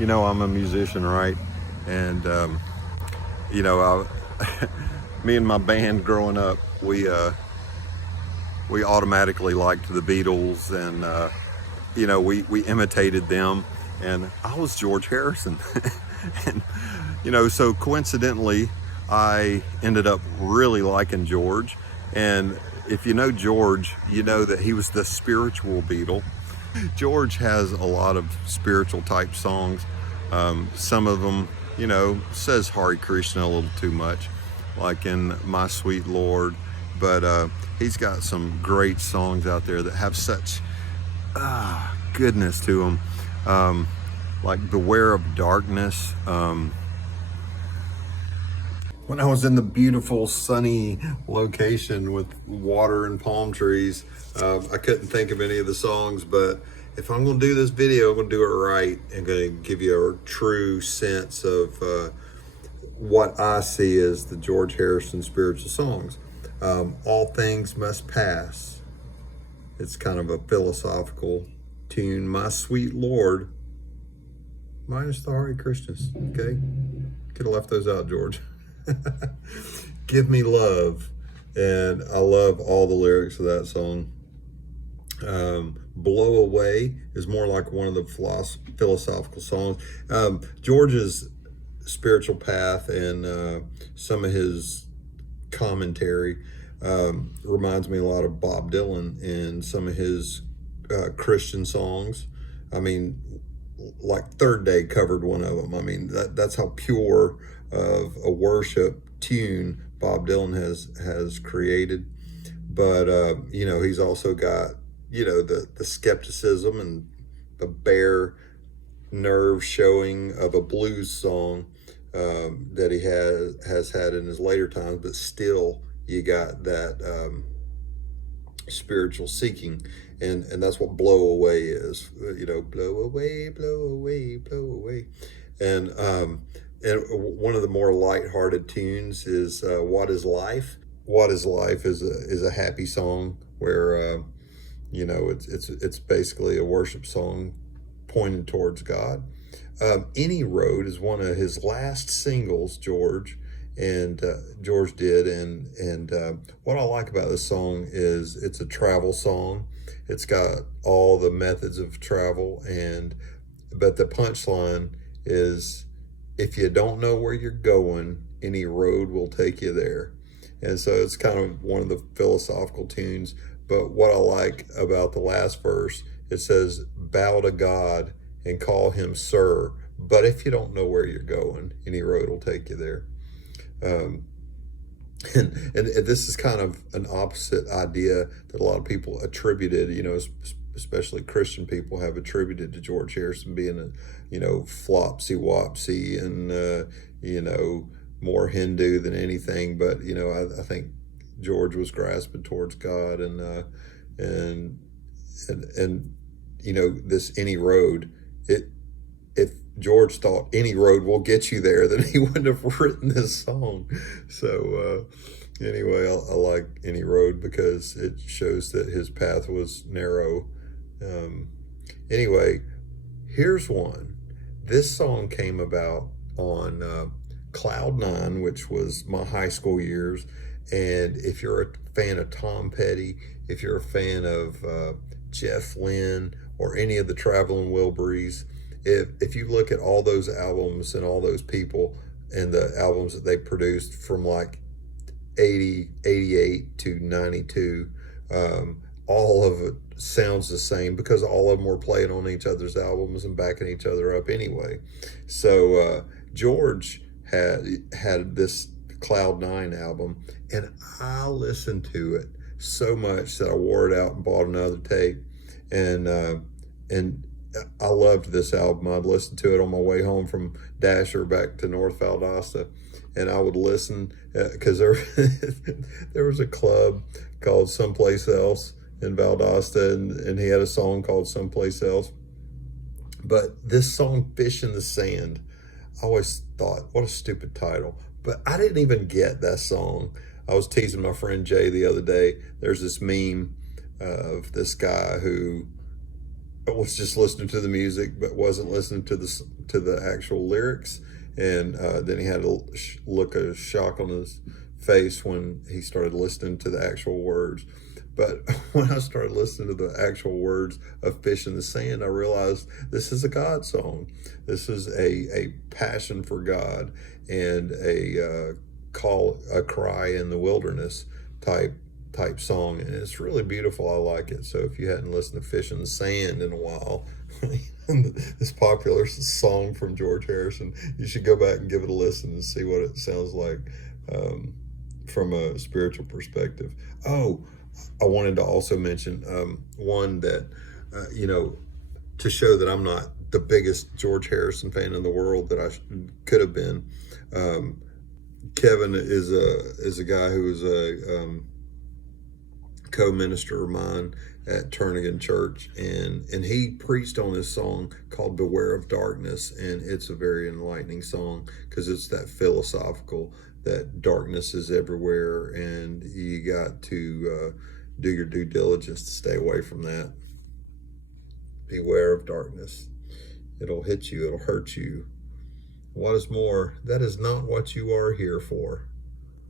I'm a musician, right? And you know, me and my band growing up, we automatically liked the Beatles, and we imitated them. And I was George Harrison, and so coincidentally, I ended up really liking George. And if you know George, you know that he was the spiritual Beatle. George has a lot of spiritual type songs. Some of them, says Hare Krishna a little too much, like in My Sweet Lord. But he's got some great songs out there that have such goodness to them, like Beware of Darkness. When I was in the beautiful sunny location with water and palm trees, I couldn't think of any of the songs, but if I'm going to do this video, I'm going to do it right and going to give you a true sense of what I see as the George Harrison spiritual songs. All Things Must Pass. It's kind of a philosophical tune. My Sweet Lord, minus the Hare Krishnas, okay? Could have left those out, George. Give Me Love, and I love all the lyrics of that song. Blow Away is more like one of the philosophical songs. George's spiritual path and some of his commentary reminds me a lot of Bob Dylan and some of his Christian songs. I mean, like Third Day covered one of them. I mean, that's how pure of a worship tune Bob Dylan has created. But he's also got the skepticism and the bare nerve showing of a blues song that he has had in his later times. But still, you got that spiritual seeking, and that's what Blow Away is. Blow away, blow away, blow away. And one of the more lighthearted tunes is What Is Life? What Is Life is a happy song where it's basically a worship song pointed towards God. Any Road is one of his last singles, George did, and what I like about this song is it's a travel song. It's got all the methods of travel, but the punchline is, if you don't know where you're going, any road will take you there. And so it's kind of one of the philosophical tunes. But what I like about the last verse, it says, bow to God and call him sir. But if you don't know where you're going, any road will take you there. And this is kind of an opposite idea that a lot of people attributed, especially Christian people have attributed to George Harrison being flopsy wopsy and, more Hindu than anything. But, I think George was grasping towards God and this any road, if George thought any road will get you there, then he wouldn't have written this song. So, anyway, I like Any Road because it shows that his path was narrow. Anyway, here's one. This song came about on Cloud 9, which was my high school years. And if you're a fan of Tom Petty, if you're a fan of Jeff Lynne or any of the Traveling Wilburys, if you look at all those albums and all those people and the albums that they produced from like 80, 88 to 92, all of it sounds the same because all of them were playing on each other's albums and backing each other up anyway. So George had this Cloud 9 album, and I listened to it so much that I wore it out and bought another tape, and I loved this album. I'd listen to it on my way home from Dasher back to North Valdosta, and I would listen because there was a club called Someplace Else in Valdosta, and he had a song called Someplace Else. But this song, Fish in the Sand, I always thought, what a stupid title. But I didn't even get that song. I was teasing my friend Jay the other day. There's this meme of this guy who was just listening to the music, but wasn't listening to the actual lyrics. And then he had a look of shock on his face when he started listening to the actual words. But when I started listening to the actual words of Fish in the Sand, I realized this is a God song. This is a passion for God and a a cry in the wilderness type song, and it's really beautiful. I like it. So if you hadn't listened to Fish in the Sand in a while, this popular song from George Harrison, you should go back and give it a listen and see what it sounds like from a spiritual perspective. Oh, I wanted to also mention one that, to show that I'm not the biggest George Harrison fan in the world that I could have been. Kevin is a guy who is a co-minister of mine at Turnagain Church, and he preached on this song called "Beware of Darkness," and it's a very enlightening song because it's that philosophical that darkness is everywhere, and you got to do your due diligence to stay away from that. Beware of darkness. It'll hit you. It'll hurt you. What is more, that is not what you are here for.